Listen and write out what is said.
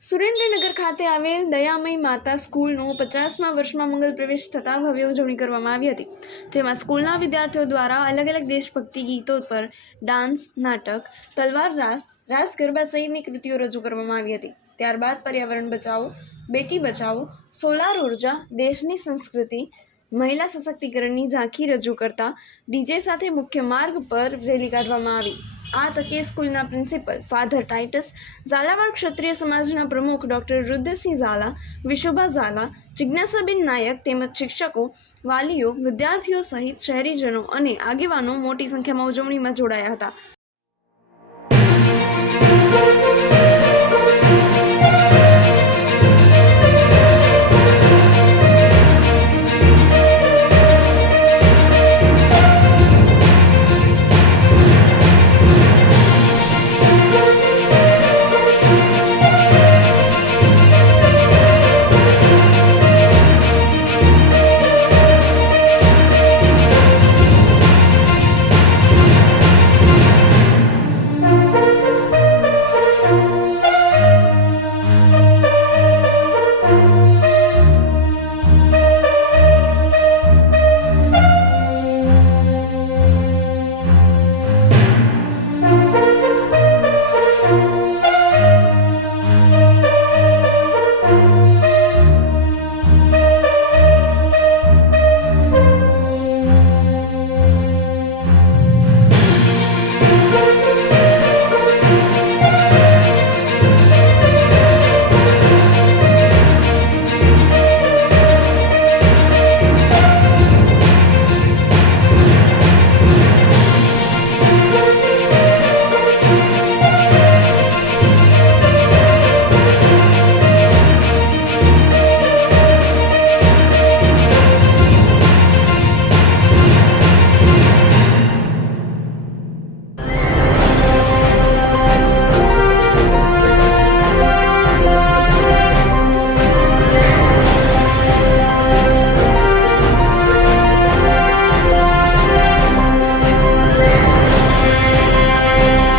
સુરેન્દ્રનગર ખાતે આવેલ દયામય માતા સ્કૂલનો 50મા વર્ષમાં મંગલ પ્રવેશ થતાં ભવ્ય ઉજવણી કરવામાં આવી હતી, જેમાં સ્કૂલના વિદ્યાર્થીઓ દ્વારા અલગ અલગ દેશભક્તિ ગીતો પર ડાન્સ, નાટક, તલવાર રાસ, રાસ ગરબા સહિતની કૃતિઓ રજૂ કરવામાં આવી હતી। ત્યારબાદ પર્યાવરણ બચાવો, બેટી બચાવો, સોલાર ઉર્જા, દેશની સંસ્કૃતિ, મહિલા સશક્તિકરણની ઝાંખી રજૂ કરતા ડીજે સાથે મુખ્ય માર્ગ પર રેલી કાઢવામાં આવી। આ તકે સ્કૂલના પ્રિન્સિપલ ફાધર ટાઇટસ, ઝાલાવાડ ક્ષત્રિય સમાજના પ્રમુખ ડૉક્ટર રુદ્રસિંહ ઝાલા, વિશુભા ઝાલા, જિજ્ઞાસાબેન નાયક તેમજ શિક્ષકો, વાલીઓ, વિદ્યાર્થીઓ સહિત શહેરીજનો અને આગેવાનો મોટી સંખ્યામાં ઉજવણીમાં જોડાયા હતા।